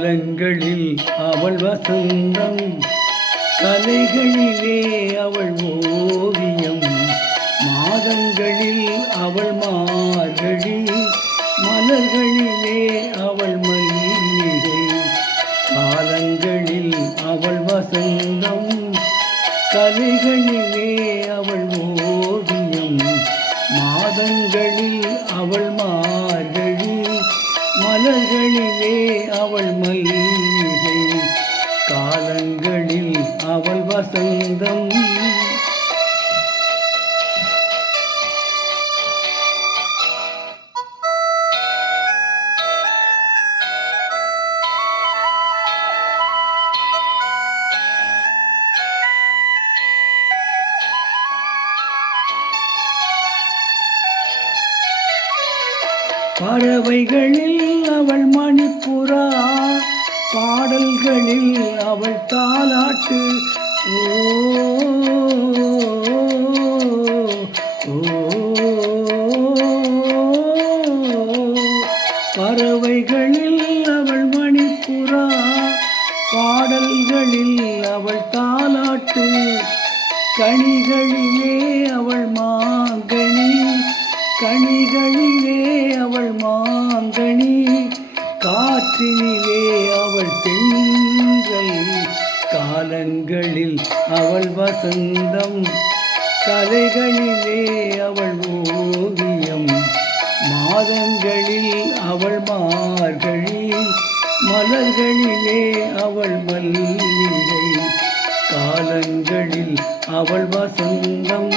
காலங்களில் அவள் வசந்தம், கலைகளிலே அவள் ஓவியம், மாதங்களில் அவள் மார்கழி, மலர்களிலே அவள் மல்லிகை. காலங்களில் அவள் வசந்தம், கலைகளிலே அவள் ஓவியம், மாதங்களில் அவள் மார்கழி, மலர்களிலே அவள் மல்லிகை. காலங்களில் அவள் வசந்தம். பறவைகளில் அவள் மணிப்புறா, பாடல்களில் அவள் தாலாட்டு. ஓ பறவைகளில் அவள் மணிப்புறா, பாடல்களில் அவள் தாலாட்டு. கனிகளிலே அவள் மாங்கனி, கனிகளிலே அவள் மாங்கனி, காற்றினிலே அவள் தென்றல். காலங்களில் அவள் வசந்தம், கலைகளிலே அவள் ஓவியம், மாதங்களில் அவள் மார்கழி, மலர்களிலே அவள் மல்லிகை. காலங்களில் அவள் வசந்தம்.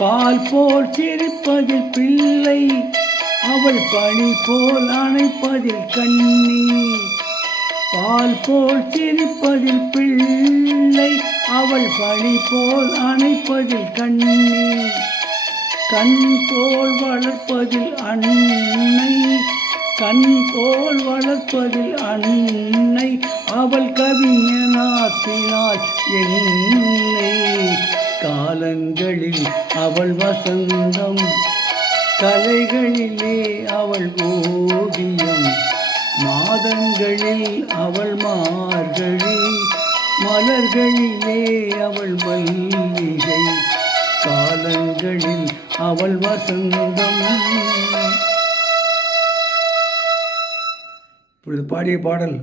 பால் போல் சிரிப்பதில் பிள்ளை, அவள் பனி போல் அணைப்பதில் கண்ணி. பால் போல் சிரிப்பதில் பிள்ளை, அவள் பனி போல் அணைப்பதில் கண்ணி. கண் போல் வளர்ப்பதில் அன்னை, கண் போல் வளர்ப்பதில் அன்னை, அவள் கவிஞனாக்கினாள் என்னை. காலங்களில் அவள் வசந்தம், கலைகளிலே அவள் ஓவியம், மாதங்களில் அவள் மார்கழி, மலர்களிலே அவள் மல்லிகை. காலங்களில் அவள் வசந்தம். இப்பொழுது பாடிய பாடல்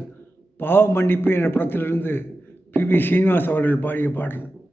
பாவ மன்னிப்பு என்ற படத்திலிருந்து பி.பி. ஸ்ரீனிவாஸ் அவர்கள் பாடிய பாடல்.